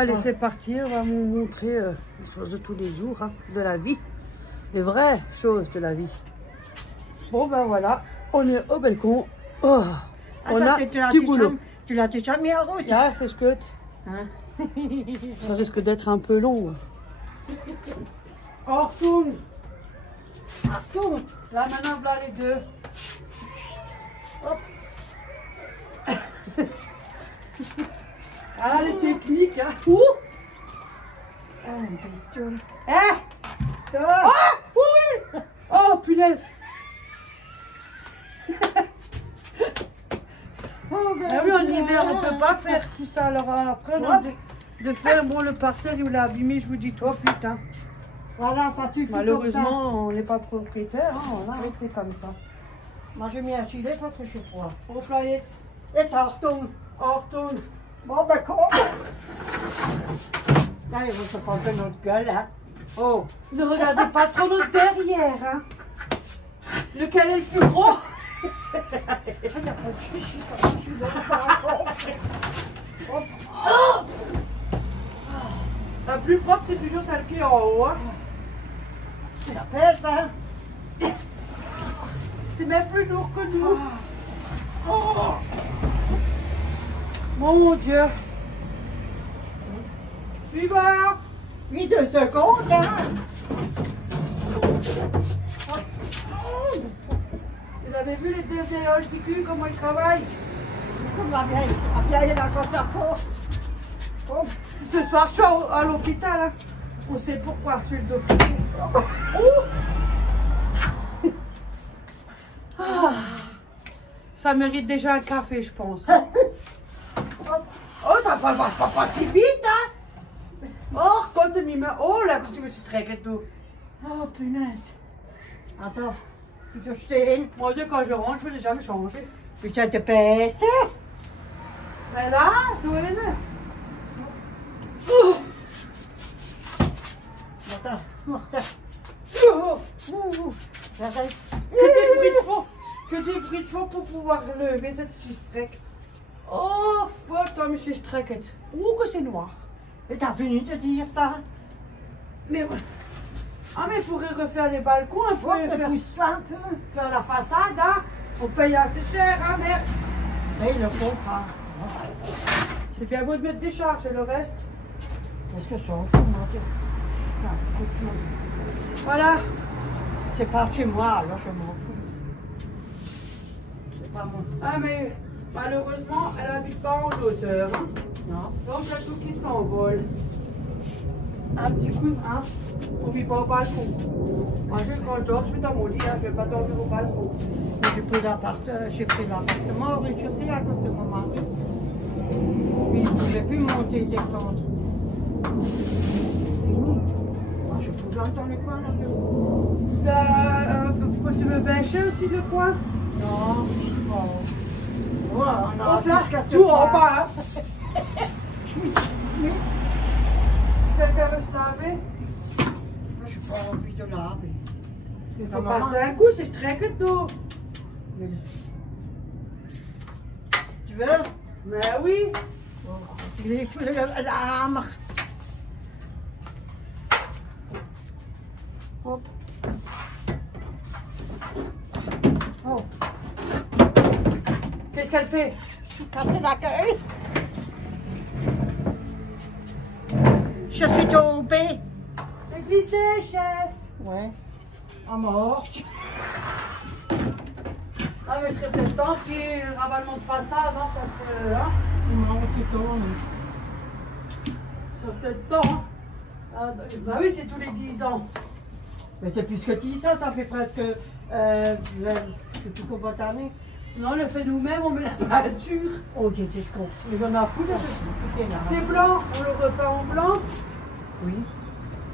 va laisser partir, on va vous montrer les choses de tous les jours, hein, de la vie. Les vraies choses de la vie. Bon ben voilà, on est au balcon. Oh, on a du boulot. Tu l'as déjà mis en route? Ja, c'est gut. Hein? Ça risque d'être un peu long. Achtung! Achtung! Là maintenant, voilà les deux. Hop. Ah, les techniques, hein. Ouh! Ah, une question. Eh! Oh! Oui! Oh, punaise! Oh, ben, Ah oui, en hiver, on ne peut pas faire tout ça. Alors après, de faire, bon, le parterre, il l'a abîmé, je vous dis, toi, putain. Voilà, ça suffit. Malheureusement, on n'est pas propriétaire, hein, voilà, c'est comme ça. Moi, j'ai mis un gilet parce que je suis froid. Hop là, et ça retourne. on retourne. Bon, ben, quoi? Là, ils vont se prendre notre gueule, hein. Oh, ne regardez pas trop notre derrière, hein. Lequel est le plus gros? La plus propre, c'est toujours celle qui est en haut, hein. Ça pèse, hein. C'est même plus lourd que nous. Oh. Mon Dieu. Suivant. 8 secondes, hein. Vous avez vu les deux vieilles du cul, comment ils travaillent? Comme la vieille, elle a encore la force. Oh. Ce soir, je suis à l'hôpital. Hein. On sait pourquoi, j'ai le dos fou. Ah. Ça mérite déjà un café, je pense. Hein. Oh, ça passe pas si vite, hein. Oh, compte de mes mains. Oh, là, tu me suis très tout. Oh, punaise. Attends, tu te jeter. Moi, quand je rentre, je ne vais jamais changer. Putain, te pèse. Mais là, tu vois les deux. Attends, attends. Que des bruits de fond pour pouvoir lever cette petite strek. Oh, fuck, toi, monsieur streket. Ouh, que c'est noir. Et t'as fini de dire ça? Mais ouais. Ah, mais il faudrait refaire les balcons un peu. Pousse-toi un peu. Faire la façade, hein. On paye assez cher, hein, merde. Mais ils le font pas. C'est bien beau de mettre des charges et le reste. Qu'est-ce que je suis en train de monter? Voilà. C'est pas chez moi, alors je m'en fous. C'est pas moi. Ah, mais malheureusement, elle n'habite pas en hauteur. Hein. Non. Donc, il y a tout qui s'envole. Un petit coup, hein. On ne vit pas au balcon. Moi, quand je dors, je suis dans mon lit, hein. Je ne vais pas dormir au balcon. J'ai pris l'appartement au rez-de-chaussée à cause de maman. Puis, je ne pouvais plus monter et descendre. Fini. Moi, je fous dans le coin là-dedans. Tu veux bêcher aussi le coin? Non. Oh. Ouais, on a jusqu'à ce tout en point. bas. Hein. Quelqu'un veut se laver? Je n'ai pas envie de laver. Il faut passer un coup, c'est très que tout. Tu veux? Mais oui. Oh, il est fou l'arme. Hop. Oh. Qu'est-ce qu'elle fait? Je suis cassée la gueule. Je suis tombée. C'est glissé, chef. Ouais. À mort. Ah, mais il serait peut-être temps qu'il y ait un ravalement de façade, hein, parce que, hein, Non, c'est tombé. c'est peut-être temps, hein. Ah, bah oui, c'est tous les 10 ans. Mais c'est plus que 10 ans, ça fait presque, je sais plus combien d'années. Sinon, on le fait nous-mêmes, on met la peinture. Oh, c'est ce qu'on Mais j'en ai foutu, fait. c'est blanc, on le repeint en blanc. Oui.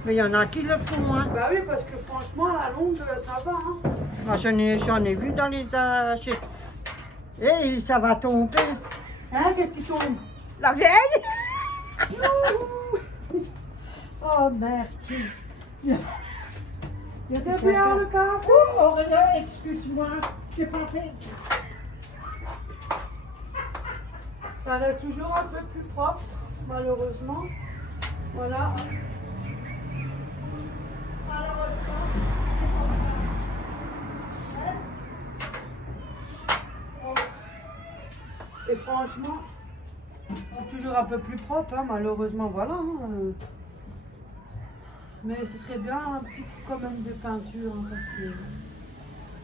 Mais il y en a qui le font, hein. Bah oui, parce que franchement, à la longue, ça va, hein. Moi, j'en ai vu dans les et ça va tomber. Hein, qu'est-ce qui tombe? La vieille. Oh, merde. C'est bien le café. Oh, excuse-moi, j'ai pas fait. Ça reste toujours un peu plus propre, malheureusement. Voilà. Et franchement, c'est toujours un peu plus propre, hein, malheureusement, voilà. Hein. Mais ce serait bien un petit coup quand même de peinture, hein, parce que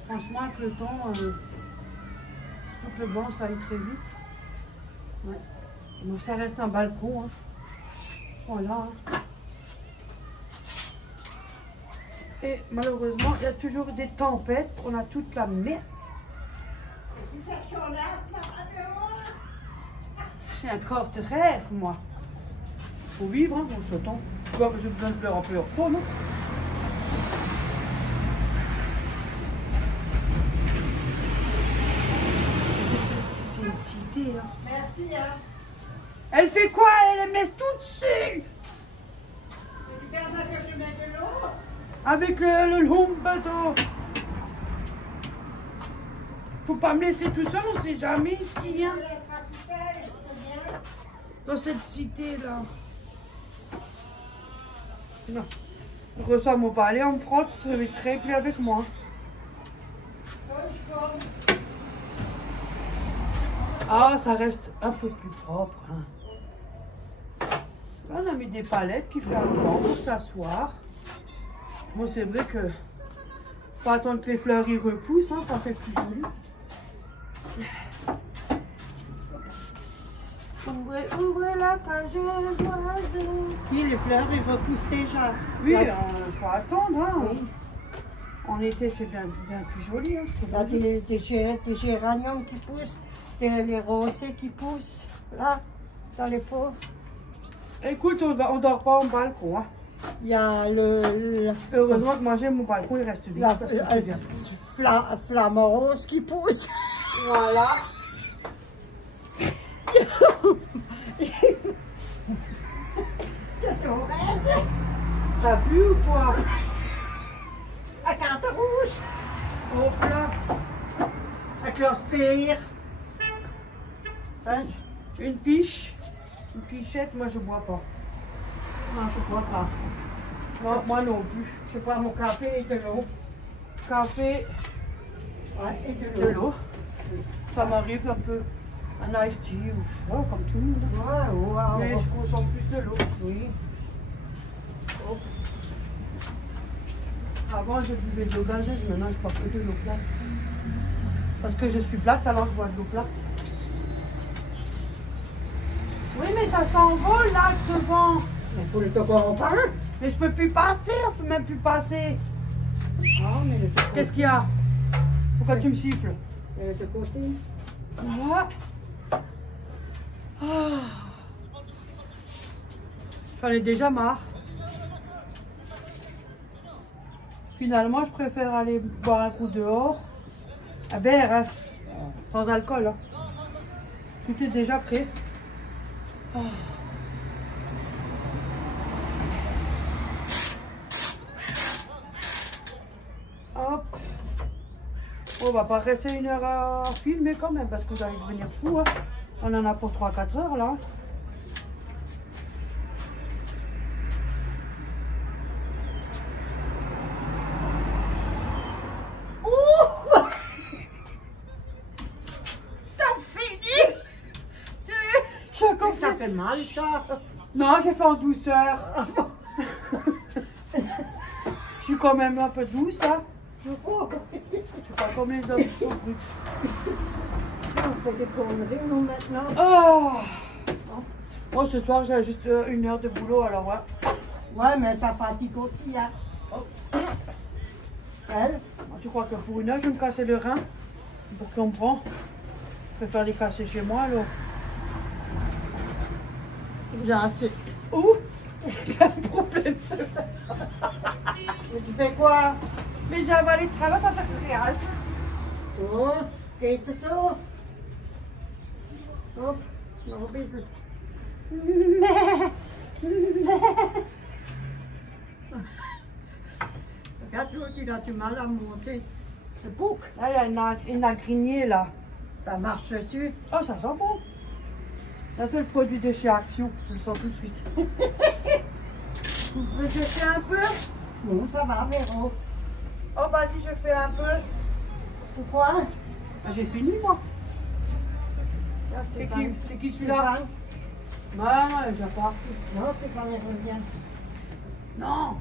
franchement, avec le temps, tout le blanc, ça aille très vite. Ouais. Donc ça reste un balcon. Hein. Voilà. Hein. Et malheureusement, il y a toujours des tempêtes. On a toute la merde. C'est un corps de rêve, moi. Faut vivre, hein, mon chaton. J'ai besoin de pleurer un peu, retourne. C'est une cité, hein. Merci, hein. Elle fait quoi? Elle met tout dessus. C'est du permis que je mets de l'eau. Avec le lombe d'eau. Faut pas me laisser toute seule, on sait jamais ici, hein. Dans cette cité-là. Non. Donc ça, on va aller en France, ça va être réglé avec moi. Ah, ça reste un peu plus propre. Hein. On a mis des palettes qui font un banc pour s'asseoir. Bon, c'est vrai que faut attendre que les fleurs y repoussent, hein, ça fait plus joli. Ouvrez la cage d'oiseaux. Puis les fleurs, ils repoussent déjà. Oui, il faut attendre. Hein. Oui. En été, c'est bien plus joli. Hein, il y a des géraniums qui poussent, les rosés qui poussent, là, dans les pots. Écoute, on dort pas au balcon. Hein. Il y a Heureusement que moi, j'ai mon balcon, il reste vide. Flamme rose qui pousse. Voilà. T'as vu ou quoi? La carte rouge. Hop là. Avec leur spire. Une piche. Une pichette, moi je bois pas. Non, je bois pas. Non, moi non plus. Je bois mon café et de l'eau. Café. Ouais, et de l'eau. Ça m'arrive un peu un iced tea ou oh, comme tout le monde. Ouais, mais je consomme plus de l'eau. Oui. Oh. Avant je buvais de l'eau gazeuse, maintenant je bois que de l'eau plate. Parce que je suis plate, alors je bois de l'eau plate. Oui, mais ça s'envole là, ce vent. Il faut le toboggan. Mais je peux plus passer, on peut même plus passer. Qu'est-ce qu'il y a? Pourquoi tu me siffles? Voilà. Oh. J'en ai déjà marre. Finalement, je préfère aller boire un coup dehors. À verre, hein. Sans alcool. Hein. Tout est déjà prêt. Oh. Hop. On va pas rester une heure à filmer quand même parce que vous allez devenir fou. Hein. On en a pour 3-4 heures là. Ça fait mal, ça. Non, j'ai fait en douceur. Je suis quand même un peu douce, hein. Je suis pas comme les hommes qui sont bruts. On fait des conneries, nous, maintenant. Oh. Moi, ce soir, j'ai juste 1 heure de boulot, alors ouais. Ouais, mais ça fatigue aussi, hein. Oh. Elle? Tu crois que pour 1 heure, je vais me casser le rein? Pour qu'on prend. Je préfère les casser chez moi, alors. J'ai assez. Où? J'ai un problème. Mais tu fais quoi? Mais j'ai avalé de travers, ça fait rien. So, geht es so? Hop, noch ein bisschen. Regarde l'autre, il a du mal à monter. Le bouc. Là, il y a une agrignée, là. Ça marche dessus. Oh, ça sent bon. Ça, c'est le produit de chez Action. Je le sens tout de suite. Je fais un peu. Non, ça va, Véro. Oh, vas-y, je fais un peu. Pourquoi? J'ai fini, moi. C'est qui celui-là? Non, non, j'ai pas. Non, c'est quand elle revient. Non.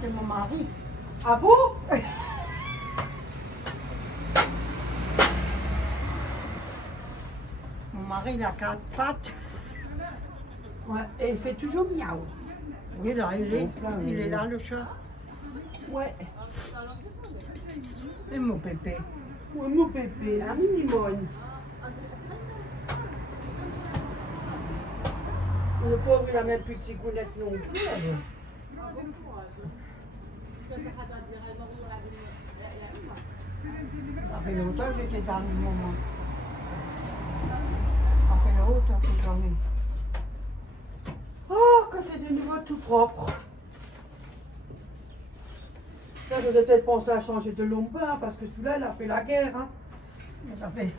C'est mon mari. Ah bon? Mon mari, il a 4 pattes. Ouais, et il fait toujours miaou. Oui, là, il est là, le chat. Ouais. Et mon pépé. Ouais, mon pépé, un minimum. Le pauvre, il a même plus de cigounette non plus. Ça fait longtemps que j'ai des animaux, moi. Ça fait longtemps que j'en ai. Oh, que c'est de nouveau tout propre. Là, j'aurais peut-être pensé à changer de lombain parce que celui-là, il a fait la guerre. Hein. Mais ça fait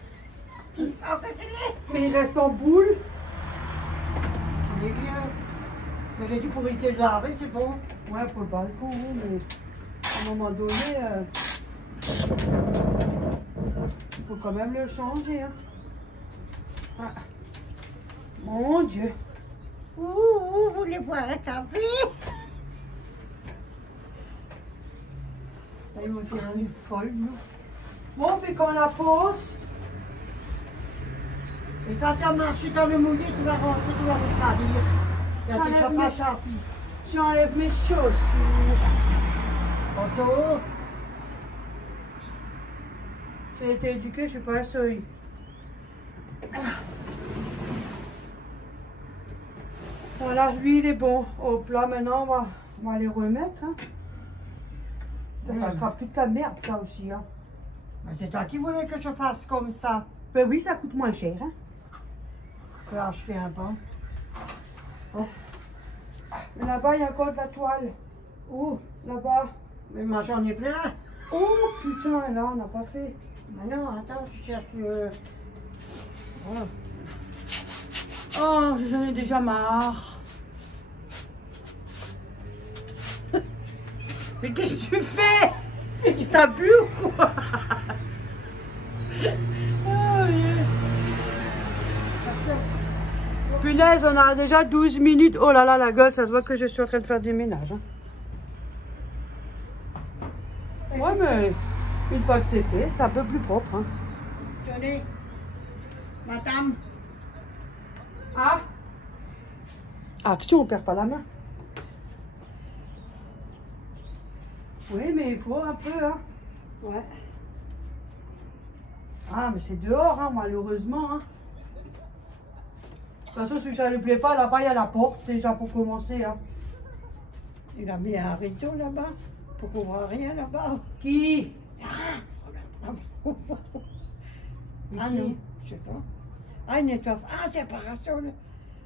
10 ans que je l'ai. Mais il reste en boule. Il est vieux. Mais j'ai dû pour essayer de laver, c'est bon. Ouais, pour le balcon, oui, mais à un moment donné, il faut quand même le changer. Hein. Ah. Mon Dieu. Vous voulez boire un café? Ils m'ont tiré une folle, nous. Bon, on fait quand la pause. Et quand tu as marché dans le mouillé, tu vas rentrer, tu vas te salir. Il y a déjà pas tapis. J'enlève mes chaussures. Bonjour. J'ai été éduquée, je suis pas un seuil. Voilà, lui il est bon. Au plat, maintenant on va les remettre. Hein. Ça attrape toute la merde, ça aussi. Hein. Mais c'est toi qui voulais que je fasse comme ça. Ben oui, ça coûte moins cher. Hein. Je peux acheter un bon. Oh. Mais là-bas, il y a encore de la toile. Où? Là-bas. Mais moi j'en ai plein. Oh putain, là on n'a pas fait. Mais non, attends, je cherche le... Oh. Oh, j'en ai déjà marre. Mais qu'est-ce que tu fais? Tu t'as bu ou quoi? Oh, yeah. Punaise, on a déjà 12 minutes. Oh là là, la gueule, ça se voit que je suis en train de faire du ménage. Hein. Ouais, mais une fois que c'est fait, c'est un peu plus propre. Hein. Tenez, madame. Ah, action, on perd pas la main. Oui, mais il faut un peu, hein. Ouais. Ah, mais c'est dehors, hein, malheureusement. Hein. De toute façon, si ça ne lui plaît pas, là-bas, il y a la porte, déjà, pour commencer. Hein. Il a mis un rideau là-bas, pour qu'on voit rien là-bas. Qui? Ah Qui? non, je sais pas. Ah, il nettoie. Ah, c'est un parasol.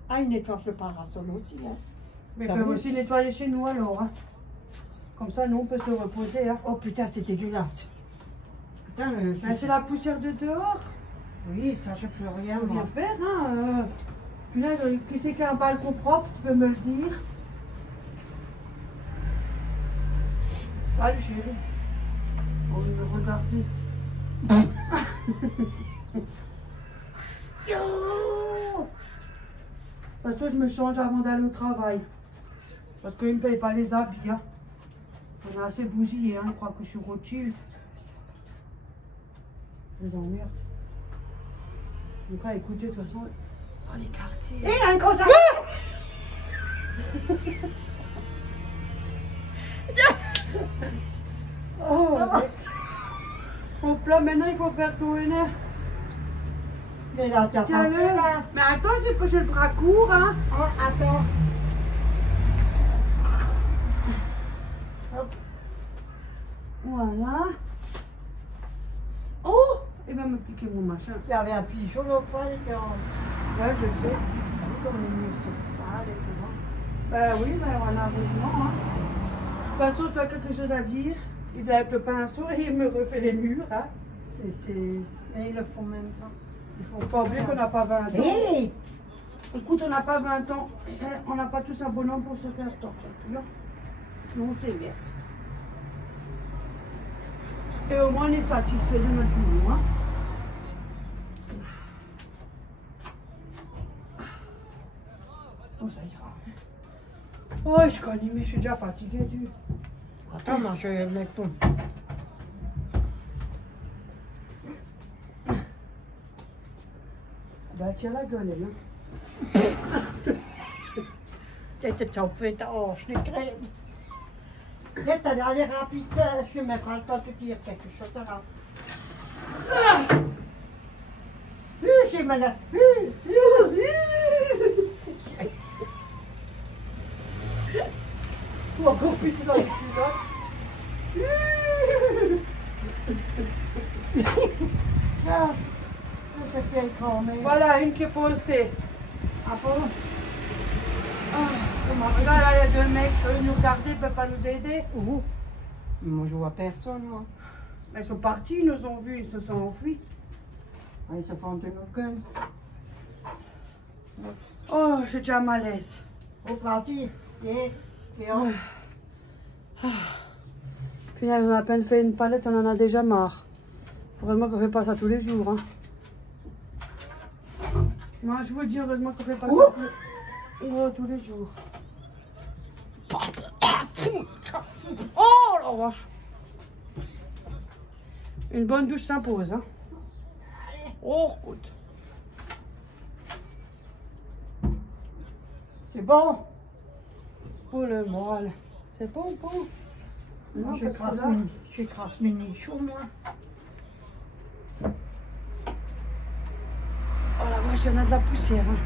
Ah, il nettoie le parasol aussi. Hein. Mais il peut aussi nettoyer chez nous, alors. Hein. Comme ça, nous, on peut se reposer. Hein. Oh putain, c'est dégueulasse. Putain, c'est la poussière de dehors. Oui, ça, je peux rien On vient faire, hein. Punaise, qui c'est qui a un balcon propre, tu peux me le dire? Salut, chérie. On va me regarder. Yo! De toute façon, je me change avant d'aller au travail. Parce qu'ils ne me payent pas les habits. Hein. On a assez bousillé, hein. Je crois que je suis Rothschild. Je les emmerde. Donc, à écouter, de toute façon, dans les quartiers. Et un gros Oh, au plat, maintenant, il faut faire tourner. Mais là, t'as pas fait là. Mais attends, j'ai le bras court, hein. Oh, attends. Hop. Voilà. Oh, il va me piquer mon machin. Il y avait un pigeon l'autre fois, il était en... Ouais, je sais. Comme les murs, c'est sale et tout. Ben oui, mais malheureusement. Hein. De toute façon, tu as quelque chose à dire, il vient avec le pinceau et il me refait les murs. Hein. Mais ils le font même pas. Il faut pas oublier qu'on n'a pas 20 ans. Hé! Écoute, on n'a pas 20 ans, on n'a pas tous un bonhomme pour se faire torcher, tu vois. Nous, c'est bien. Et au moins, on est satisfait de notre boulot, hein. Oh, ça ira. Oh, je connais, mais je suis déjà fatiguée du... Attends, moi, je vais le mettre pour... Ben, tiens la gueule, hein. Dit het zo vet als niet krijgen. Dit is aller rapide, je me prends le temps de dire quelque chose. Je me la... Ou encore pisser dans les culottes. Ça fait quand même. Voilà, une qui est postée. Ah bon? Là, il y a deux mecs qui veulent nous garder, ils ne peuvent pas nous aider. Où? Moi, je vois personne, moi. Ils sont partis, ils nous ont vus, ils se sont enfuis. Ils se font de nos gueules. Oh, j'ai déjà un malaise. Oh, vas-y. Puis on a à peine fait une palette, on en a déjà marre. Heureusement qu'on ne fait pas ça tous les jours. Hein. Moi, je vous dis heureusement qu'on ne fait pas ça tous les jours. Oh la vache! Une bonne douche s'impose. Hein. Oh, écoute. C'est bon. Pour le moral. C'est bon, bon. Non, je crasse mes nichons, moi. Oh la vache, il y en a de la poussière. Hein.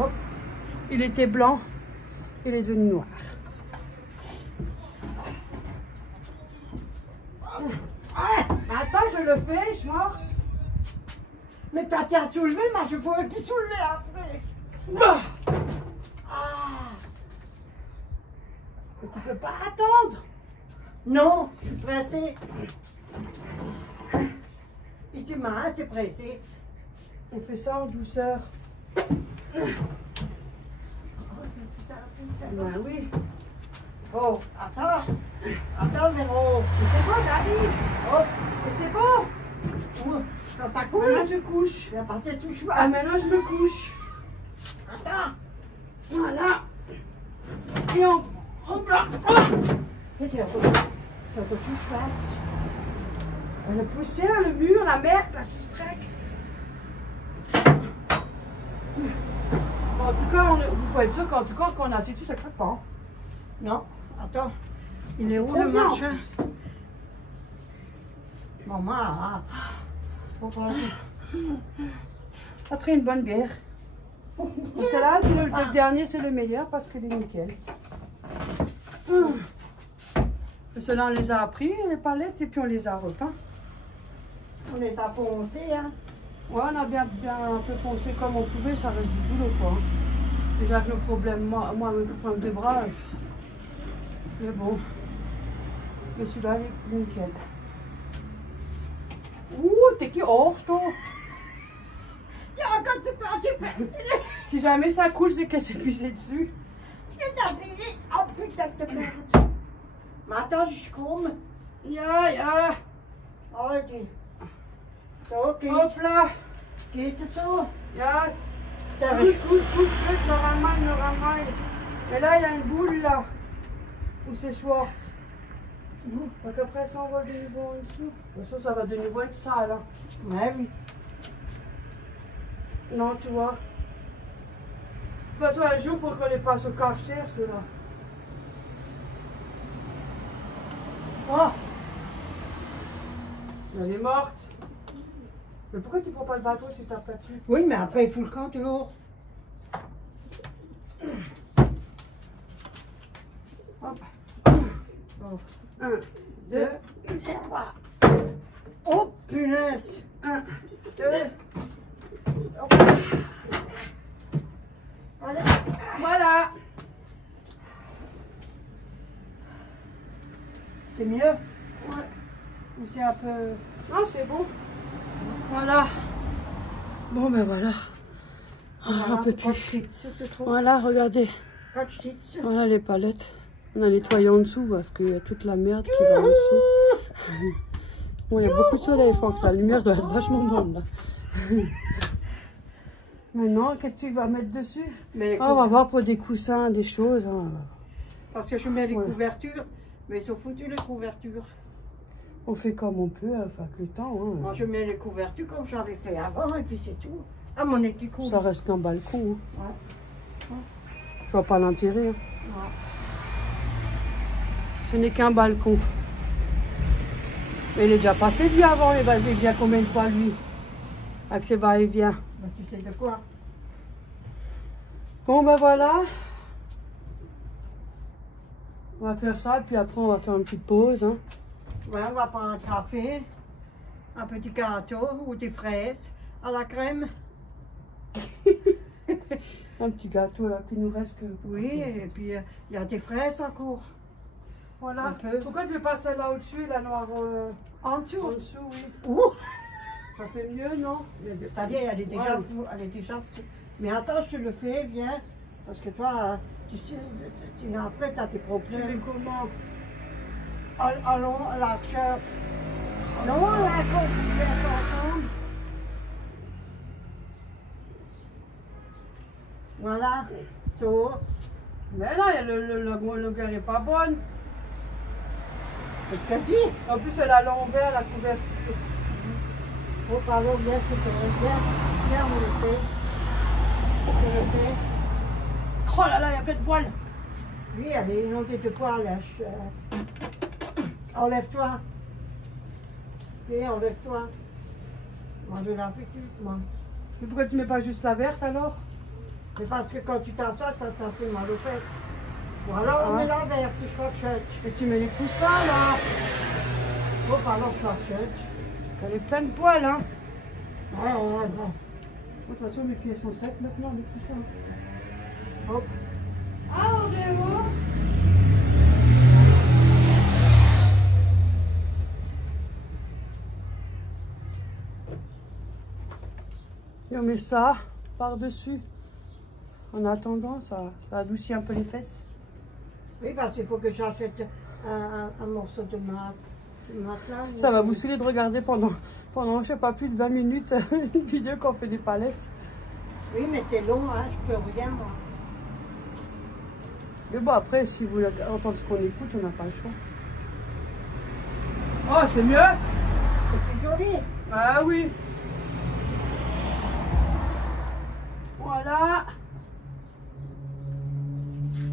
Hop. Il était blanc, il est devenu noir. Attends, je le fais, je morce. Mais t'as qu'à soulever, moi je pourrais plus soulever après. Bah. Ah. Mais tu peux pas attendre. Non, je suis pressée. Et tu m'as, t'es pressée. On fait ça en douceur. Ben oui. Oh, attends, Véro. C'est bon, j'arrive. Oh, Et c'est bon. quand ça coule, Maintenant je couche. je vais partir tout choix. Ah, maintenant je me couche. Attends. Voilà. Et on blanc. Qu'est-ce qu'il y a? C'est un peu tout schwarz. Le poussière, le mur, la merde, la chistrec. En tout cas, vous pouvez être sûr qu'en tout cas, quand on a assis dessus, ça craque pas. Hein. Non, attends. Il est où trop le bien. machin? Maman, arrête. Faut prendre. Après une bonne bière. Celle-là, c'est le dernier, c'est le meilleur parce qu'il est nickel. Ceux-là, on les a appris, les palettes, et puis on les a repeints. On les a poncés, hein. Ouais, on a bien un peu poncé comme on pouvait, ça reste du boulot, quoi. Déjà que le problème, moi avec le problème de bras, mais bon. Mais celui-là, il est nickel. Ouh, t'es qui hors, toi? Il y a encore tout toi, tu peux. Si jamais ça coule, c'est qu'elle s'est pissée dessus. C'est ta fille. Oh putain de merde. Mais attends, je komme. Ja. Ok. So geht's. Hop là. Geht's so? Ja. Da Couche, normalement. Et là, il y a une boule, là. Où c'est Schwartz. Donc après, ça envole de nouveau en dessous. De toute façon, ça va de nouveau être sale. Hein. Ouais, oui. Non, tu vois. De toute façon, un jour, il faut qu'on les passe au Karcher, ceux-là. Oh, Elle est morte. Mais pourquoi tu prends pas le bateau et tu tapes là-dessus? oui, mais après, il faut le camp toujours. Hop. Oh. 1, 2, 3. Oh, punaise. 1, 2. Voilà. C'est mieux? Ouais. Ou c'est un peu... Non, c'est bon. Voilà. Bon, ben voilà. un peu plus. Voilà, regardez. Voilà les palettes. On a nettoyé en dessous parce qu'il y a toute la merde qui va en dessous. Bon, il y a beaucoup de soleil, Franck. La lumière doit être vachement bonne là. Maintenant, qu'est-ce que tu vas mettre dessus? On va voir pour des coussins, des choses. Hein. Parce que je mets les couvertures, mais ils sont foutus les couvertures. On fait comme on peut, avec le temps. Hein. Moi, je mets les couvertures comme j'avais fait avant, et puis c'est tout. Ah, mon équipe coule. Ça reste qu'un balcon. Hein. Ouais. Je vois pas l'intérêt. Hein. Ouais. Ce n'est qu'un balcon. Mais il est déjà passé lui avant, il vient combien de fois lui? Avec ses va-et-vient. Ben, tu sais de quoi? Bon ben voilà. On va faire ça, puis après on va faire une petite pause. Hein. Ouais, on va prendre un café, un petit gâteau ou des fraises à la crème. Un petit gâteau là qui nous reste que... Oui, et puis il y a des fraises encore. Voilà. Un peu. Pourquoi tu veux pas celle là au-dessus, la noire en dessous? En dessous, oui. Ouh. Ça fait mieux, non? C'est-à-dire, elle est déjà... Ouais. Elle est déjà... Mais attends, je te le fais, viens. Parce que toi, tu sais, après, tu as tes problèmes. Comment? Allons à l'archeur. Non, là, qu'on fait ensemble. Voilà. So. Mais là, la longueur n'est pas bonne. Qu'est-ce qu'elle dit? En plus, elle a l'envers, la couverture. Oh, pardon, viens, viens, on le fait. On le fait. Oh là là, il y a plein de poils. Oui, elle est inondée de poils. Enlève-toi. Viens, enlève-toi. Moi, je l'ai fait tout, moi. Mais pourquoi tu mets pas juste la verte alors? C'est parce que quand tu t'assois, ça fait mal aux fesses. Voilà, on met la verte, je crois que je... Et tu mets les coussins là. Oh, pardon, je crois que elle est pleine de poils, hein. Ouais. De toute façon, mes pieds sont secs maintenant, avec tout ça. Hop. Ah, Andréo. Et on met ça par-dessus. En attendant, ça adoucit un peu les fesses. Oui, parce qu'il faut que j'achète un morceau de matelas. Ça va vous saouler de regarder pendant je sais pas, plus de 20 minutes une vidéo qu'on fait des palettes. Oui, mais c'est long, hein, je peux rien, moi. Mais bon, après, si vous voulez entendre ce qu'on écoute, on n'a pas le choix. Oh, c'est mieux? C'est plus joli. Ah oui. Voilà.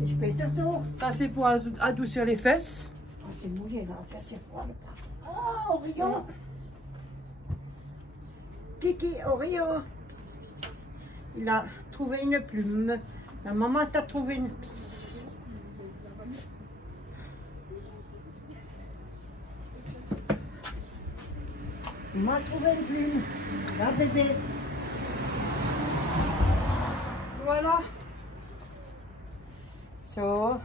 Et je fais ça. Ça, c'est pour adoucir les fesses. Oh, c'est mouillé, là, c'est froid, là. Oh, Orion. Kiki, Orio. Il a trouvé une plume. La maman t'a trouvé une... Il m'a trouvé une plume. Là, bébé. Voilà. So,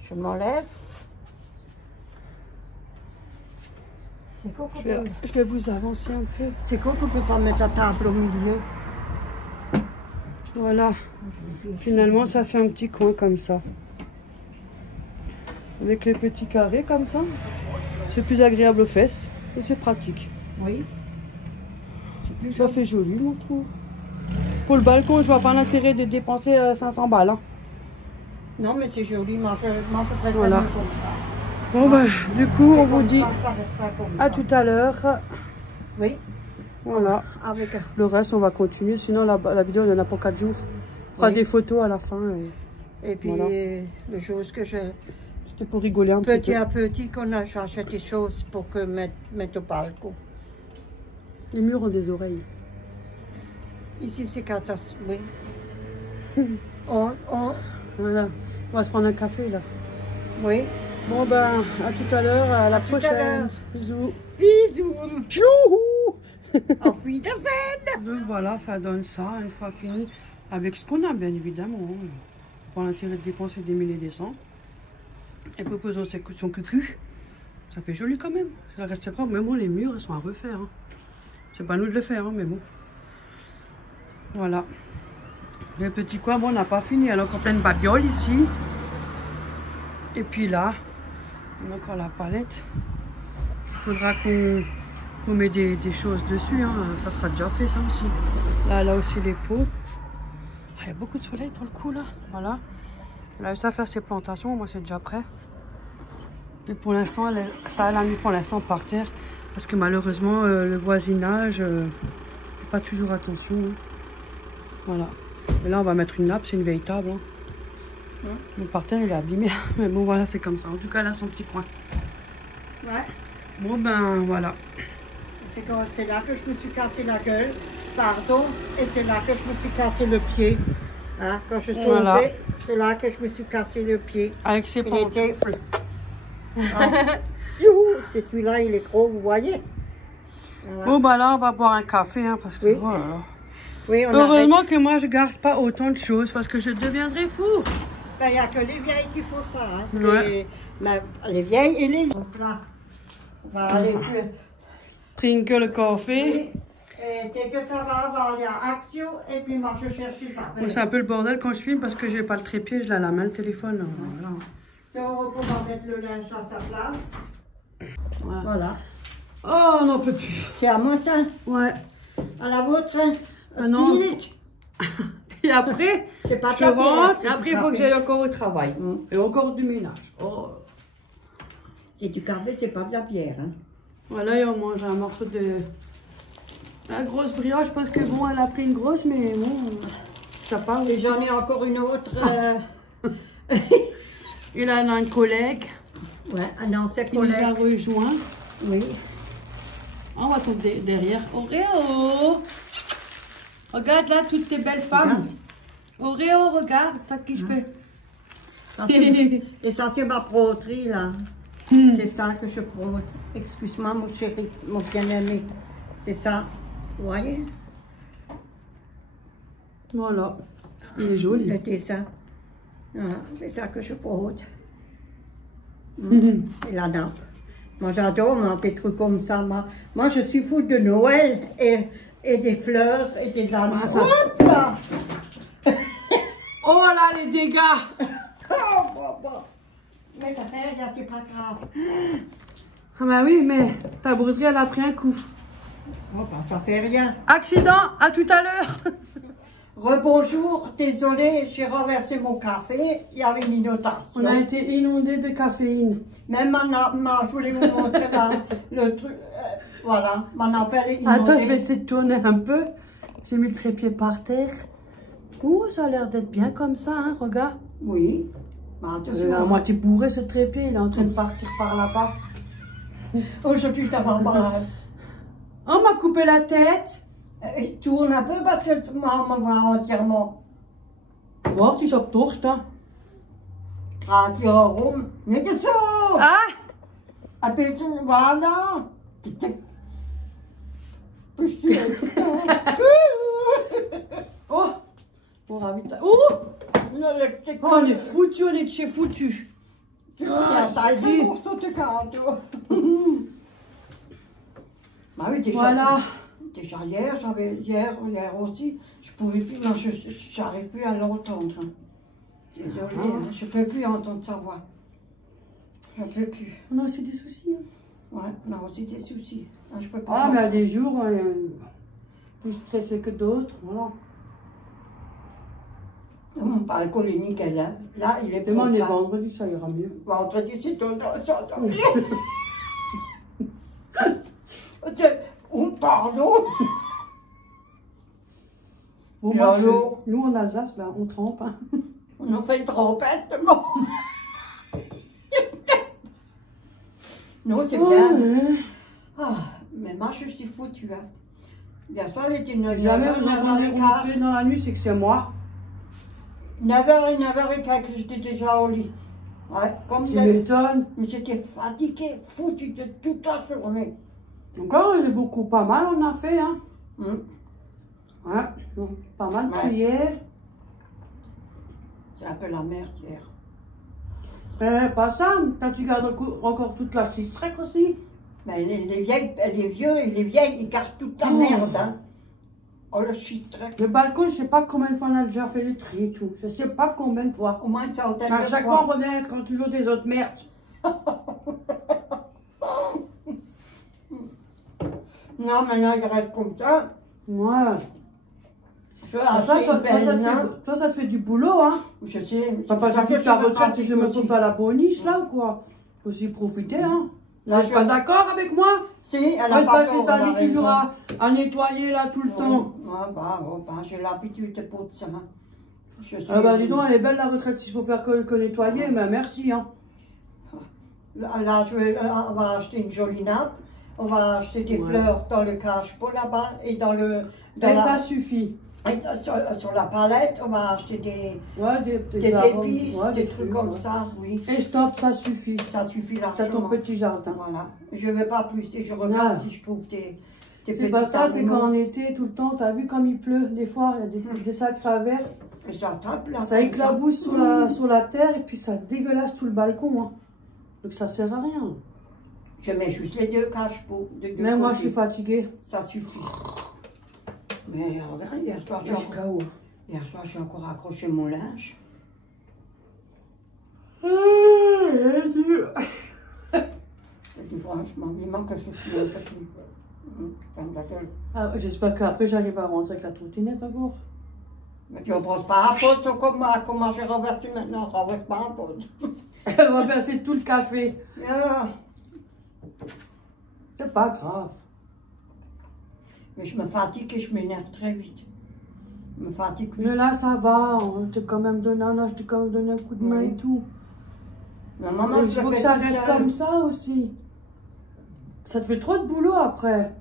je m'enlève. C'est quoi qu'on peut... Je vais vous avancer un peu. C'est quoi qu'on peut pas mettre la table au milieu? Voilà. Finalement, ça fait un petit coin comme ça. Avec les petits carrés comme ça. C'est plus agréable aux fesses. Et c'est pratique. Oui. Ça fait joli, je trouve. Pour le balcon, je vois pas l'intérêt de dépenser 500 balles. Hein. Non, mais c'est joli. Moi, je préfère voilà. comme ça. Bon, ben, du coup, on vous dit à tout à l'heure. Oui. Voilà. Avec... Le reste, on va continuer. Sinon, la vidéo, on en a pour 4 jours. On fera des photos à la fin. Et puis, voilà. Les choses que je... C'était pour rigoler un peu. Petit à petit, qu'on achète des choses pour que mettre au balcon. Les murs ont des oreilles. Ici, c'est catastrophique. Oui. Voilà. On va se prendre un café, là. Oui. Bon, ben, à tout à l'heure. À la prochaine. Bisous. Bisous. Youhou. Auf Wiedersehen. Donc voilà, ça donne ça, une fois fini. Avec ce qu'on a, bien évidemment. Hein. Pas l'intérêt de dépenser des milliers et des cents. Et proposons son cucu. Ça fait joli quand même. Ça reste propre. Mais bon, les murs, ils sont à refaire. Hein. C'est pas à nous de le faire, hein, mais bon. Voilà. Les petits coins, bon, on n'a pas fini. Elle a encore plein de babioles ici. Et puis là, on a encore la palette. Il faudra qu'on met des choses dessus. Hein. Ça sera déjà fait, ça aussi. Là aussi, les pots. Il y a beaucoup de soleil pour le coup, là. Voilà. Elle a juste à faire ses plantations. Moi, c'est déjà prêt. Et pour l'instant, ça, elle a mis pour l'instant par terre. Parce que malheureusement, le voisinage ne fait pas toujours attention. Hein. Voilà. Et là, on va mettre une nappe. C'est une vieille table. Hein. Ouais. Mon parterre, il est abîmé. Mais bon, voilà, c'est comme ça. En tout cas, là, son petit coin. Ouais. Bon, ben, voilà. C'est là que je me suis cassé la gueule. Pardon. Et c'est là que je me suis cassé le pied. Hein, quand je suis tombée, voilà. C'est là que je me suis cassé le pied. Avec ses pantoufles. C'est celui-là, il est gros, vous voyez. Voilà. Bon, bah là, on va boire un café. Hein, parce que, oui. Oh là là. Oui, heureusement que moi je garde pas autant de choses parce que je deviendrai fou. Ben, il n'y a que les vieilles qui font ça. Hein. Ouais. Les vieilles et les donc là, on va aller trinquer le café. Oui. Et dès que ça va avoir, il y a action et puis moi je cherche ça. Bon, c'est un peu le bordel quand je filme parce que j'ai pas le trépied, je l'ai à la main le téléphone. Voilà. So, on va mettre le linge à sa place. Voilà. Oh, on n'en peut plus. C'est à moi ça? Ouais. À la vôtre? Ah non. Et après, je rentre, et après il faut que j'aille encore au travail. Et encore du ménage. Oh. C'est du café, c'est pas de la bière. Hein. Voilà, et on mange un morceau de... La grosse brioche parce que bon, elle a pris une grosse, mais bon, ça part. Et j'en ai encore une autre. Et là, on a un collègue. Ouais, un ancien qui nous a rejoint. Oui. On va tomber derrière. Oreo! Regarde là, toutes tes belles femmes. Oreo, regarde, t'as kiffé. Et ça, c'est ma broderie, là. C'est ça que je brode. Excuse-moi, mon chéri, mon bien-aimé. C'est ça. Vous voyez? Voilà. Il est joli. C'est ça. Voilà, c'est ça que je brode. Et la nappe. Moi, j'adore des trucs comme ça. Moi, je suis fou de Noël et des fleurs et des amis. Ah, ça... Hop là. Oh là, les dégâts. Mais ça fait rien, c'est pas grave. Ah bah oui, mais ta broderie, elle a pris un coup. Oh bah, ça fait rien. Accident, à tout à l'heure. Rebonjour, désolé, j'ai renversé mon café, il y avait une inondation. On a été inondé de caféine. Même je voulais vous montrer le truc, voilà, ma nappe est inondée. Attends, je vais essayer de tourner un peu. J'ai mis le trépied par terre. Ouh, ça a l'air d'être bien comme ça, hein, regarde. Oui. Bah, il est à moitié bourré ce trépied, il est en train de partir par là-bas. Aujourd'hui, ça va pas. On m'a coupé la tête. Tourne un peu parce que moi, on me voit entièrement. Wow, tu choppt torst, hein? Draait hier rum. Niet zo! Ah! Een beetje, voilà. Oh! Oh, oh! On est foutu, on est chez foutu. Ja, dat is een morceau te gaan, toi. Bah oui, déjà. Voilà. Déjà hier aussi, je pouvais plus, non, j'arrive plus à l'entendre. Désolée, hein, je peux plus entendre sa voix. Je peux plus. On a aussi des soucis. Hein. Ouais, on a aussi des soucis. Hein, je peux pas. Ah, mais il y a des jours plus stressés que d'autres, voilà. Mon balcon unique est là. Là, il est demain, on est vendredi, ça ira mieux. Vendredi, c'est ton pardon. Bon, moi, nous en Alsace, ben, on trempe. Hein. On en fait une trompette, bon. Non, c'est bien. Ah, mais moi, je suis foutue. Hein. Il y a soir, il était 9h. Jamais vous entendez ronfler dans la nuit, c'est que c'est moi. 9h et 9h15 que j'étais déjà au lit. Ouais, comme ça. Tu m'étonnes. Mais j'étais fatiguée, foutue de toute la journée. Encore, j'ai beaucoup, pas mal, on a fait, hein. Ouais, pas mal prières. C'est un peu la merde hier. Pas ça, quand tu gardes encore toute la cistrec aussi. Mais les vieux et les vieilles, ils gardent toute la merde, hein. Oh, le chiffre. Le balcon, je sais pas combien de fois on a déjà fait le tri et tout. Je sais pas combien de fois. Au moins une centaine À de chaque fois. fois, on revenait quand toujours des autres merdes. Non, maintenant, il reste comme ça. Ouais. Je vais Ça, acheter toi, une belle nain. toi, ça te fait du boulot, hein. Je sais. T'as pas ça sorti que de ta je me retraite et je me fatigue trouve à la boniche, là, ou quoi? Faut aussi profiter, hein. Là, je- t'es pas d'accord avec moi? Si, elle a Moi, je pas passe tort, sa elle a vie toujours raison. à nettoyer, là, tout le temps. Ah, bah, j'ai l'habitude pour ça. Je suis... Ah bah, dis donc, elle est belle, la retraite, s'il faut faire que nettoyer, mais merci, hein. Là, on va acheter une jolie nappe. On va acheter des Ouais. fleurs dans le cache-pot là-bas et dans le... Et ça suffit. Et sur la palette, on va acheter des Ouais, épices, ouais, des trucs comme ouais. ça, oui. Et stop, ça suffit. Ça suffit T'as ton largement. petit jardin. Voilà. Je ne vais pas plus et je regarde Non. si je trouve des C'est petits pas ça, c'est animaux. qu'en été, tout le temps, t'as vu comme il pleut, des fois, il y a des sacres averses. Et ça tape là. Ça éclabousse sur la terre et puis ça dégueulasse tout le balcon. Hein. Donc ça sert à rien. Je mets juste les deux cache-pots. Même moi, je suis fatiguée. Ça suffit. Mais regarde, hier soir, Je suis KO. j'ai encore accroché mon linge. C'est dur. Je dis franchement, il manque un souffle un peu plus. Ferme ta gueule. Ah, j'espère qu'après j'arrive à rentrer avec la trottinette encore. Mais tu ne penses pas à faute comment j'ai renversé maintenant. Je renverse pas à faute. Elle va verser tout le café. Ah. C'est pas grave. Mais je me fatigue et je m'énerve très vite. Je me fatigue vite. Mais là, ça va. On t'a quand même donné un coup de main Oui. et tout. La maman, Il je faut le que fais ça toute reste seule. comme ça aussi. Ça te fait trop de boulot après.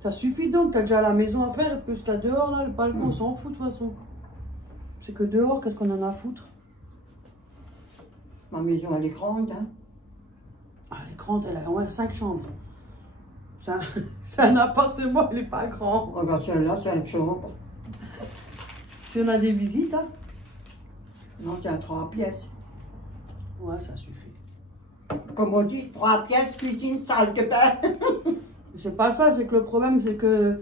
Ça suffit donc, t'as déjà la maison à faire et plus t'as dehors là, le balcon, on s'en fout de toute façon. C'est que dehors, qu'est-ce qu'on en a à foutre? Ma maison, elle est grande. Hein. Ah, elle est grande, elle a au moins 5 chambres. C'est un appartement, il n'est pas grand. Regarde celle-là, c'est une chambre. Si on a des visites, hein? Non, c'est un 3 pièces. Ouais, ça suffit. Comme on dit, 3 pièces, cuisine, salle de bain. C'est pas ça, c'est que le problème, c'est que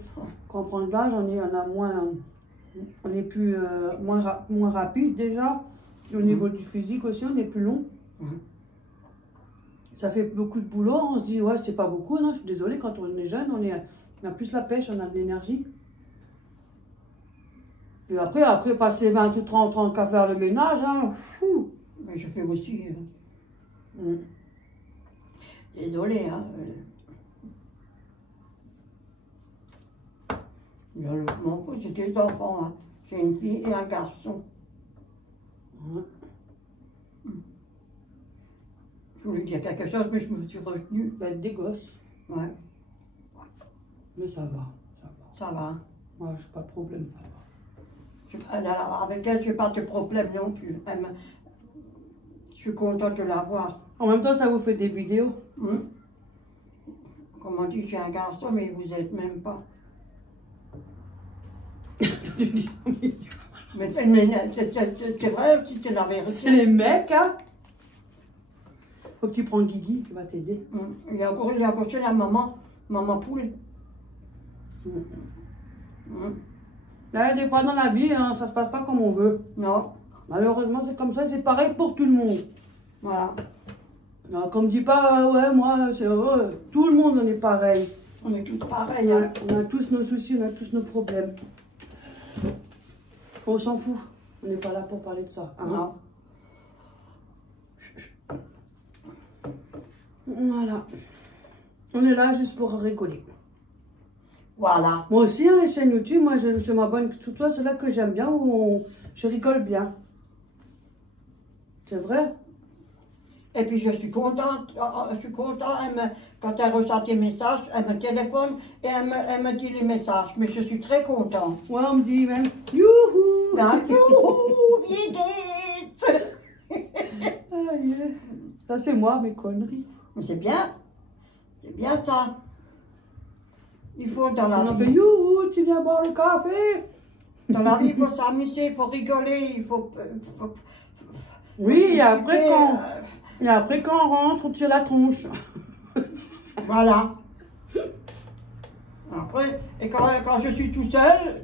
quand on prend de l'âge, on a moins. On est plus moins rapide déjà. Et au niveau du physique aussi, on est plus long. Ça fait beaucoup de boulot, on se dit, ouais, c'est pas beaucoup. Non, je suis désolée, quand on est jeune, on a plus la pêche, on a de l'énergie. Puis après, passer 20 ou 30 ans qu'à faire le ménage, hein. Fou. Mais je fais aussi. Désolée, hein. Je m'en fous, j'ai 2 enfants. Hein. J'ai une fille et un garçon. Je voulais dire quelque chose, mais je me suis retenue. D'être des gosses. Ouais, Mais ça va, ça va. ça va. Moi, j'ai pas de problème, ça va. Avec elle, je n'ai pas de problème non plus. Je suis contente de la voir. En même temps, ça vous fait des vidéos. Comme on dit, j'ai un garçon, mais vous n'êtes même pas. Mais c'est vrai aussi, c'est la vérité. C'est les mecs, hein. Faut que tu prends Guigui, qui va t'aider. Il a encore chez la maman poule. Là, des fois dans la vie, hein, ça se passe pas comme on veut. Non, Malheureusement, c'est comme ça, c'est pareil pour tout le monde. voilà. Non, comme dit pas, ouais, moi, c'est tout le monde, on est pareil. On est tous pareils. Hein. On a tous nos soucis, on a tous nos problèmes. On s'en fout. On n'est pas là pour parler de ça. Hein. Non. Voilà. On est là juste pour rigoler. Voilà. Moi aussi, hein, les chaînes YouTube, moi je m'abonne tout toi, c'est là que j'aime bien, où je rigole bien. C'est vrai. Et puis je suis contente, quand elle reçoit des messages, elle me téléphone et elle me dit les messages. Mais je suis très contente. Ouais, on me dit même, youhou! Non, youhou, viens Aïe. Ça c'est moi, mes conneries. Mais c'est bien ça. Il faut dans la On a fait, vie. youhou, tu viens boire le café? Dans la vie, il faut s'amuser, il faut rigoler, il faut Oui, et après discuter, quand... Et après, quand on rentre, on tire la tronche. Voilà. Après, et quand je suis tout seul,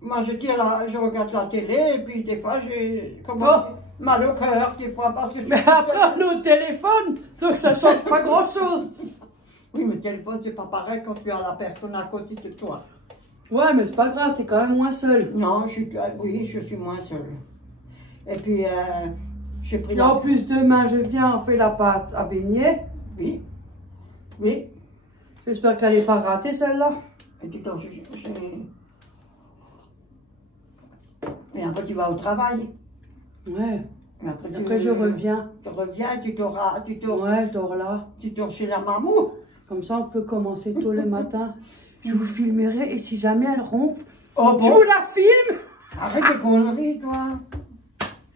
moi je je regarde la télé et puis des fois j'ai mal au cœur, des fois parce que je Mais après on est au téléphone, donc ça change pas grand chose. Oui, mais le téléphone c'est pas pareil quand tu as la personne à côté de toi. Ouais, mais c'est pas grave, t'es quand même moins seul. Non, oui, je suis moins seule. Et puis, j'ai pris Et en plus, demain, je viens, on fait la pâte à beignet. Oui. Oui. J'espère qu'elle n'est pas ratée, celle-là. Et après, tu vas au travail. Ouais. Et après je reviens. Tu reviens, tu dors ouais, je dors là. Tu dors chez la maman. Comme ça, on peut commencer tôt le matin. Je vous filmerai et si jamais elle ronfle, oh, bon. Je vous la filme. Arrête tes conneries, toi.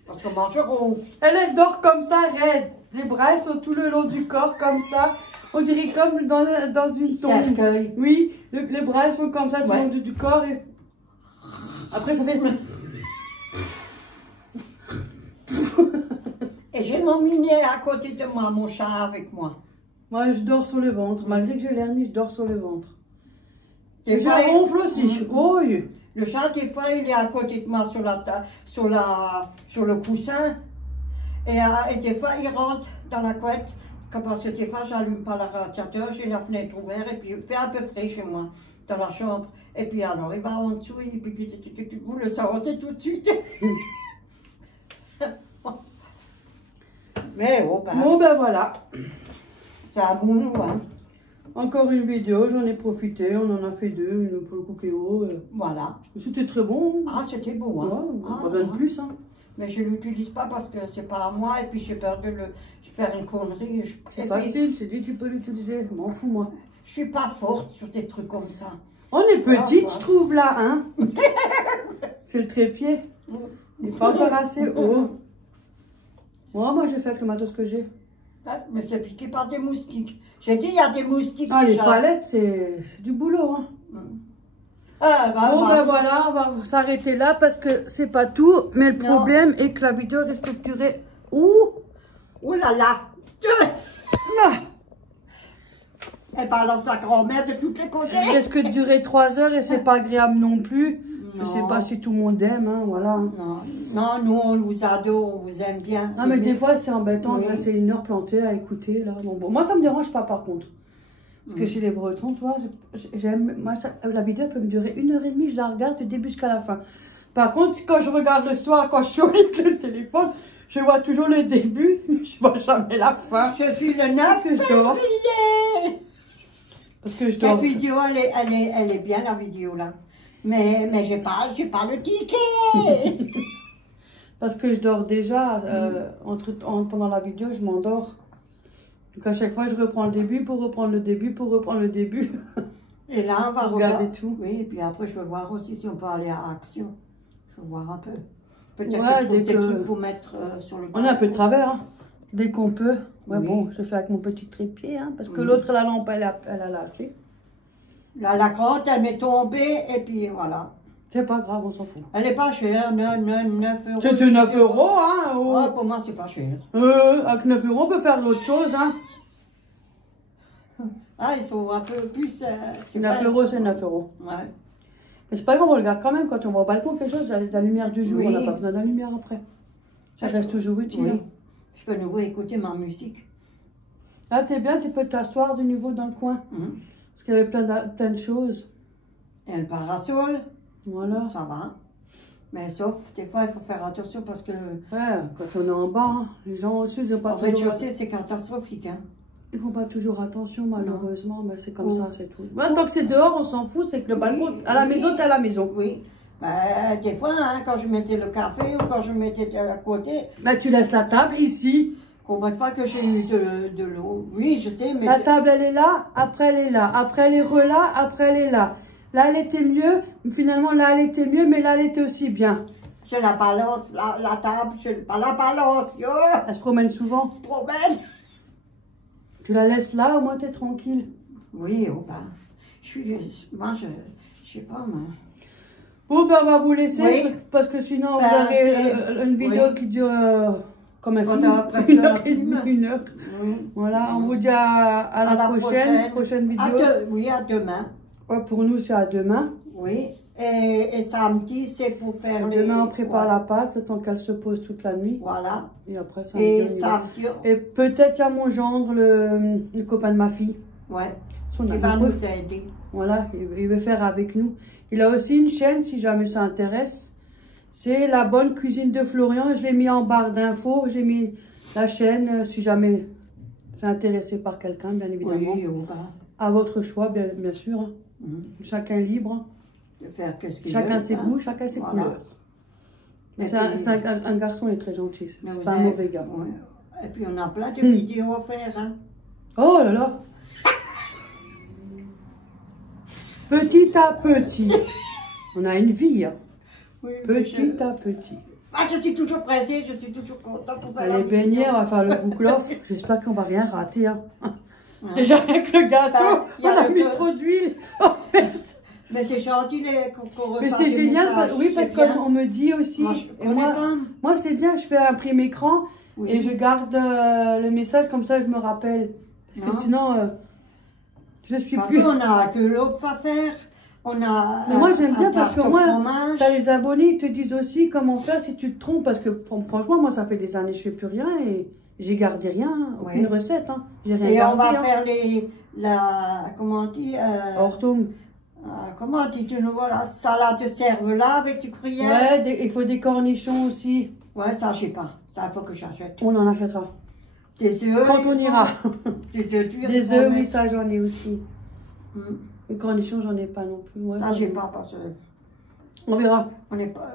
Parce que moi, je ronfle. Elle dort comme ça, raide. Les bras sont tout le long du corps, comme ça. On dirait comme dans une tombe. Oui, les bras sont comme ça, tout le long du corps. Et après, ça fait... Et j'ai mon minet à côté de moi, mon chat avec moi. Moi, je dors sur le ventre. Malgré que j'ai l'hernie, je dors sur le ventre. Et je ronfle aussi. Oui. Le chat, des fois, il est à côté de moi sur le coussin. Et des fois, il rentre dans la couette. Parce que des fois, j'allume pas la radiateur, j'ai la fenêtre ouverte et puis il fait un peu frais chez moi, dans la chambre. Et puis alors, il va en dessous et puis vous le sortez tout de suite. Mais oh ben. Bon ben voilà. C'est un bon nous, hein. Encore une vidéo, j'en ai profité, on en a fait deux, une pour le cookéo. Voilà. C'était très bon. Ah, c'était beau, hein. Ouais, pas bien de plus, hein. Mais je ne l'utilise pas parce que c'est pas à moi et puis j'ai peur de faire une connerie. C'est facile, c'est dit, tu peux l'utiliser, je m'en fous, moi. Je suis pas forte sur des trucs comme ça. On est petite, je trouve, là, hein. C'est le trépied. Il n'est pas encore assez haut. Moi, j'ai fait avec le matos que j'ai. Mais c'est piqué par des moustiques. J'ai dit, il y a des moustiques. Ah, déjà. Les palettes, c'est du boulot, hein. Bon, ben voilà, on va s'arrêter là parce que c'est pas tout. Mais le problème est que la vidéo risque de durer. Ouh là là. Non. Elle balance la grand-mère de tous les côtés. Elle risque de durer 3 heures et c'est pas agréable non plus. Non. Je sais pas si tout le monde aime, hein, voilà. Non, nous on vous adore, on vous aime bien. Non, mais des fois c'est embêtant de rester 1 heure plantée à écouter là. Bon, moi ça me dérange pas par contre. Parce que chez les Bretons, toi, j'aime. Moi, la vidéo peut me durer 1h30, je la regarde du début jusqu'à la fin. Par contre, quand je regarde le soir, quand je suis au lit avec le téléphone, je vois toujours le début, mais je vois jamais la fin. Je suis le 9 février. Parce que je dors. Cette vidéo, elle est bien, la vidéo là. Mais j'ai pas le ticket. Parce que je dors déjà, pendant la vidéo, je m'endors. Donc à chaque fois, je reprends le début pour reprendre le début pour reprendre le début. Et là, on va regarder tout. Oui, et puis après, je vais voir aussi si on peut aller à Action. Je vais voir un peu. Peut-être ouais, des trucs pour mettre sur le on est un peu de travers, hein, dès qu'on peut. Ouais, bon, je fais avec mon petit trépied, hein, parce que l'autre, la lampe, elle a lâché. La grande, elle m'est tombée, et puis voilà. C'est pas grave, on s'en fout. Elle n'est pas chère, 9 euros. C'était 9 euros, hein. Oh, pour moi, c'est pas cher. Avec 9 euros, on peut faire d'autres choses, hein. Ah, ils sont un peu plus... 9 euros, c'est 9 euros. Ouais. Mais c'est pas grave, on regarde quand même quand on va au balcon, quelque chose, la lumière du jour, on n'a pas besoin de la lumière après. Ça reste toujours utile. Oui. Je peux de nouveau écouter ma musique. Là, t'es bien, tu peux t'asseoir de nouveau dans le coin. Parce qu'il y avait plein de choses. Et le parasol. Voilà. Ça va. Mais sauf, des fois, il faut faire attention parce que... Ouais, quand on est en bas, hein, les gens aussi, ils n'ont pas toujours... rez-de-chaussée, c'est catastrophique, hein. Ils font pas toujours attention, malheureusement, mais c'est comme ça, c'est tout. Ouais, tant que c'est dehors, on s'en fout, c'est que le balcon, à la maison, t'es à la maison. Oui. Ben, des fois, hein, quand je mettais le café ou quand je mettais à côté... Mais tu laisses la table ici. Combien de fois que j'ai eu de l'eau? Oui, je sais, mais... La table, elle est là, après elle est là, après elle est là, après elle est là. Là, elle était mieux, finalement, là, elle était mieux, mais là, elle était aussi bien. Je la balance, la table, je la balance, yo. Elle se promène souvent. Elle se promène. Tu la laisses là, au moins, t'es tranquille. Oui, oh ben, moi, je sais pas, moi. Bon, ben, on va vous laisser, parce que sinon, vous aurez une vidéo qui dure comme un Quand film. t'as presque 1 heure un et demie, film. 1 heure. Oui. Voilà, on vous dit à la prochaine vidéo. Oui, à demain. Ouais, pour nous, c'est à demain. Oui. Et samedi, c'est pour faire les... Demain, on prépare voilà. la pâte, le temps qu'elle se pose toute la nuit. Voilà. Et après, samedi, Et on y va. samedi, Et peut-être il y a mon gendre, le copain de ma fille. ouais. Son Il va amoureux. nous aider. Voilà, il veut faire avec nous. Il a aussi une chaîne, si jamais ça intéresse. C'est La Bonne Cuisine de Florian. Je l'ai mis en barre d'infos. J'ai mis la chaîne, si jamais c'est intéressé par quelqu'un, bien évidemment. Oui, on va. À votre choix, bien sûr. Hein. Chacun libre. De faire qu'est-ce qu'il Chacun veut, ses hein. goûts, chacun ses Voilà. couleurs. Et C'est puis, un garçon, il est très gentil. nous C'est pas un mauvais gars. ouais. Et puis on a plein de vidéos à faire. Hein. Oh là là. Petit à petit. On a une vie. Hein. Oui, Petit à petit. Ah, je suis toujours pressée, je suis toujours contente pour faire Les la beignets, vidéo. on va faire le bouclof. J'espère qu'on va rien rater. Hein. Ouais. Déjà avec le gâteau, Il y a on a le mis que- trop d'huile. Oh, merde. Mais c'est gentil qu'on Mais reçoit c'est des génial, messages, oui, parce c'est bien. qu'on me dit aussi. Moi, je et connais moi, pas. moi c'est bien, je fais un prime écran Oui. et je garde le message, comme ça je me rappelle. Parce Non. que sinon, je suis Parce plus. qu'on a que l'autre à faire. On a Mais moi j'aime bien parce que moi, fromage. t'as les abonnés, ils te disent aussi comment faire si tu te trompes. Parce que franchement, moi ça fait des années que je fais plus rien et j'ai gardé rien, aucune Oui. recette. Hein. J'ai rien Et gardé. on va hein. faire comment on dit, Hortung. comment on dit, tu nous vois la salade de cervelas avec du gruyère. Ouais, il faut des cornichons aussi. Ouais, ça je sais pas. Ça il faut que j'achète. On en achètera. Des œufs. Quand on ira. Des œufs durs. Les œufs, oui, ça j'en ai aussi. Hum. Les cornichons, j'en ai pas non plus. Ouais, Ça j'ai pas parce que On verra. on n'est pas.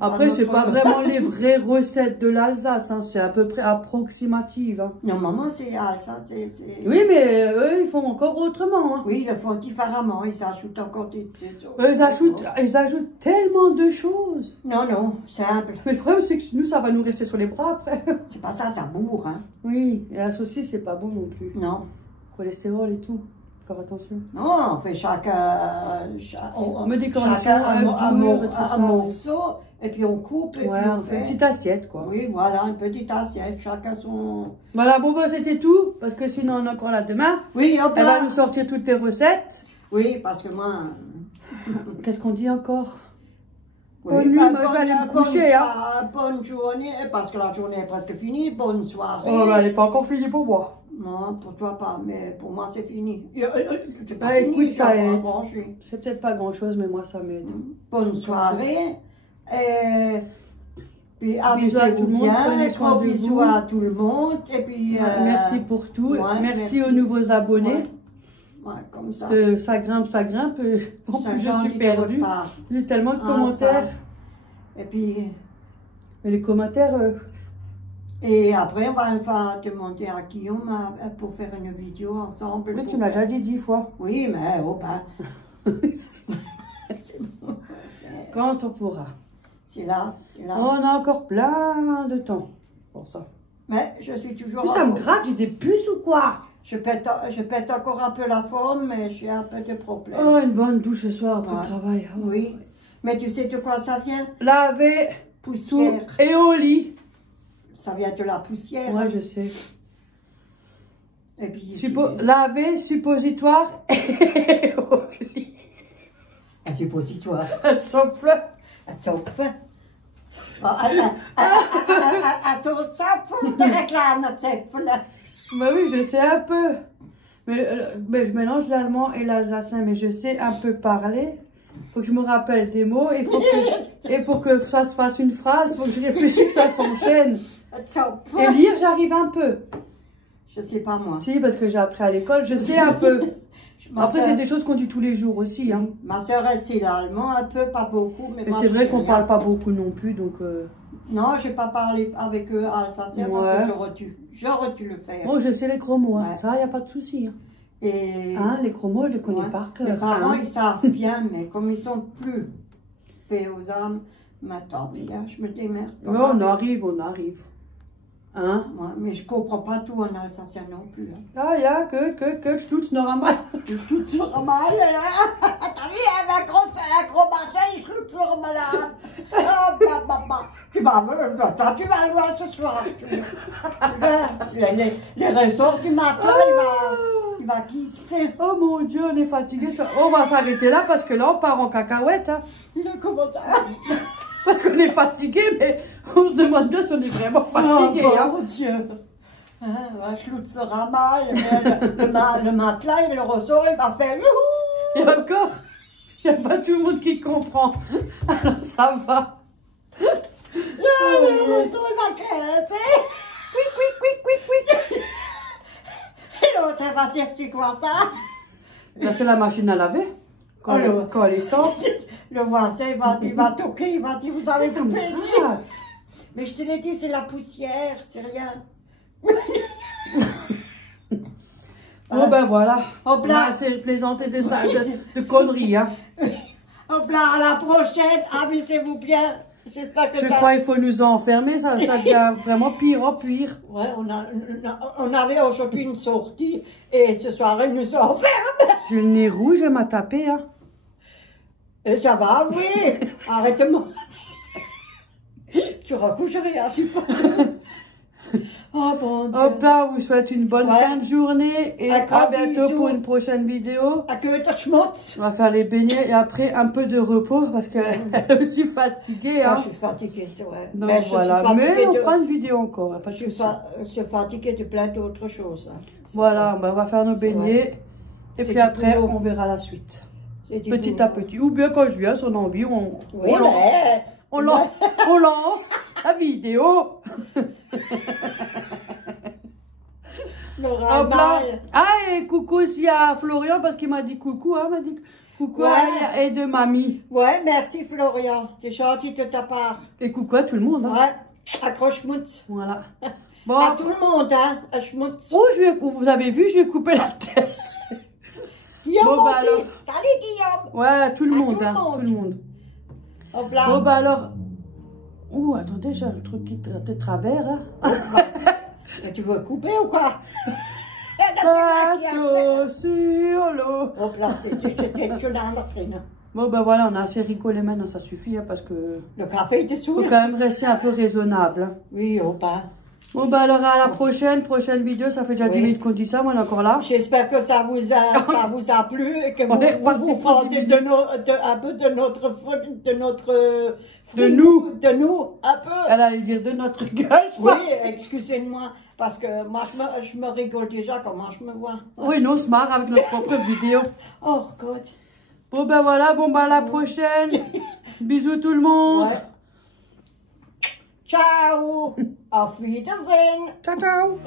Après, c'est notre- pas vraiment les vraies recettes de l'Alsace, hein. C'est à peu près approximative. Hein. Normalement c'est ça c'est. Oui, mais eux, ils font encore autrement. Hein. Oui, ils le font différemment. Ils ajoutent encore des choses. Eux, ils ajoutent tellement de choses. Non, non, simple. Mais le problème, c'est que nous, ça va nous rester sur les bras après. C'est pas ça, ça bourre, hein. Oui, et la saucisse, c'est pas bon non plus. Non. Cholestérol et tout. Faut faire attention. Non, on fait on met des cornichons, chacun un beurre et tout ça. un morceau, et puis on coupe, et Ouais, puis on fait une petite assiette, quoi. Oui, voilà, une petite assiette, chacun son... Voilà, bon, bah, c'était tout. Parce que sinon, on est encore là demain. Oui, hop Elle va là. nous sortir toutes les recettes. Oui, parce que moi... Qu'est-ce qu'on dit encore? Oui, Bonne nuit, bah, moi, je vais aller me coucher, hein. Bonne journée, parce que la journée est presque finie. Bonne soirée. Oh, bah, elle n'est pas encore finie pour moi. Non, pour toi pas, mais pour moi c'est fini. C'est pas Bah, fini, écoute, ça va aide. manger. C'est peut-être pas grand-chose, mais moi, ça m'aide. Bonne soirée. Et puis Bisous à tout amusez-vous le monde, bien. prenez soin Gros de bisous vous. à tout le monde. Et puis... Merci pour tout. ouais, merci aux nouveaux abonnés. Ouais. Ouais, comme ça. Ça grimpe, ça grimpe. En C'est plus, je gentil suis de votre perdue. part. J'ai tellement de Ah, commentaires. ça. Et puis... Mais les commentaires, Et après, on va demander à Guillaume pour faire une vidéo ensemble. oui, pour tu m'as faire- déjà dit 10 fois. Oui, mais oh ben... c'est bon. Quand on pourra. C'est là, c'est là. On a encore plein de temps pour ça. Mais je suis toujours... Mais ça me gratte, j'ai des puces ou quoi? Je pète encore un peu la forme, mais j'ai un peu de problème. Oh, une bonne douche ce soir après Ouais. le travail. Oh. Oui. Mais tu sais de quoi ça vient? Laver tout Poussière. et au lit. Ça vient de la poussière. Ouais, je sais. Et puis... Laver, suppositoire et au lit. Un suppositoire. Un souffle. Un souffle. Un souffle de réclame, un souffle. Bah oui, je sais un peu. Mais je mélange l'allemand et l'alsacien, mais je sais un peu parler. Faut que je me rappelle des mots. Et pour que ça se fasse une phrase, faut que je réfléchisse que ça s'enchaîne. Un souffle. Et lire, j'arrive un peu. Je sais pas moi. Si, parce que j'ai appris à l'école, je sais un peu. Ma Après, sœur- c'est des choses qu'on dit tous les jours aussi. Hein. Ma soeur, elle sait l'allemand un peu, pas beaucoup. Mais Mais moi, c'est je vrai sais qu'on rien. parle pas beaucoup non plus, donc... Non, j'ai pas parlé avec eux alsacien Ouais. parce que j'aurais dû le faire. Bon, je sais les gros mots, hein. Ouais. Ça, il n'y a pas de souci. Hein. Et Hein, les gros mots, je les connais ouais. par cœur. Mes parents, hein. ils savent bien, mais comme ils sont plus paix aux âmes, maintenant, bien, je me démerde. pas Ouais, mal. on arrive, on arrive. Hein? Ouais, mais je comprends pas tout en alsacien non plus. Hein. Ah, ja, que, stutz noch einmal. Tout sur mal, là. T'as vu, un gros marché, je suis sur malade. Ah, bah. Tu vas le voir ce soir. Les ressorts du matin, il va quitter. Oh mon Dieu, on est fatigué. On va s'arrêter là parce que là, on part en cacahuète. Hein. Comment ça? Parce qu'on est fatigué, mais on se demande bien si on est vraiment fatigué. Oh, mon Dieu. Hein, Schlout sera mal, le matelas et le ressort, il va faire youhou. Et encore, il n'y a pas tout le monde qui comprend. Alors ça va. Le ressort, il va casser. Oui. Et l'autre, elle va dire, c'est quoi ça? Là, c'est la machine à laver. Quand elle sort. Le voisin, il va toquer, il va dire, vous allez tout payer. Mais je te l'ai dit, c'est la poussière, c'est rien. Bon ben voilà, Hop on là. a assez plaisanté de conneries. Hein. Hop là, à la prochaine, amusez-vous bien. J'espère que Je crois qu'il faut nous enfermer, ça devient vraiment pire en pire. Ouais, on avait aujourd'hui une sortie et ce soir, ils nous enferment. J'ai le nez rouge, elle m'a tapé. Hein. Et ça va, oui. Arrête-moi. Tu recouches rien, je suis pas. Oh bon Dieu. Hop là, on vous souhaite une bonne fin de journée et à bientôt bisous. pour une prochaine vidéo. À que ta schmutz. On va faire les beignets et après un peu de repos parce qu'elle est aussi fatiguée. Hein. Je suis fatiguée, c'est vrai. Donc mais voilà, mais on fera une vidéo encore. Pas de je suis fatiguée de plein d'autres choses. Hein. Voilà, on va faire nos beignets et puis après on verra la suite. Petit à petit. Ou bien quand je viens, son envie, on lance la vidéo. Hop là. Ah, et coucou aussi à Florian parce qu'il m'a dit coucou. Hein, m'a dit coucou et de mamie. Ouais, merci Florian. C'est gentil de ta part. Et coucou à tout le monde. Hein. Ouais, accroche-schmutz. Voilà. Bon, à tout le monde, hein, à schmutz. Oh, vous avez vu, je vais couper la tête. Guillaume bon, aussi. Alors. Salut Guillaume. Ouais, tout le monde, hein, tout le monde. Hop là. Bon, bah alors. Oh, attendez, j'ai un truc qui te travers. Hein. Mais tu veux couper ou quoi? Bateau sur l'eau. Hop là, c'était dans la trine. Bon, ben voilà, on a assez rigolé maintenant, ça suffit, hein, parce que... Le café était sous. Faut quand même rester un peu raisonnable. Hein. Oui, hop là. Bon, ben alors à la prochaine vidéo, ça fait déjà 10 minutes qu'on dit ça, moi on est encore là. J'espère que ça vous a plu et que vous frottez un peu de nous, un peu. Elle allait dire de notre gueule. Oui, excusez-moi, parce que moi je me rigole déjà comment je me vois. Oui, nous on se marre avec notre propre vidéo. Oh God. Bon ben voilà, bon ben à la prochaine. Bisous tout le monde. Ouais. Ciao. Auf Wiedersehen. Ciao, ciao.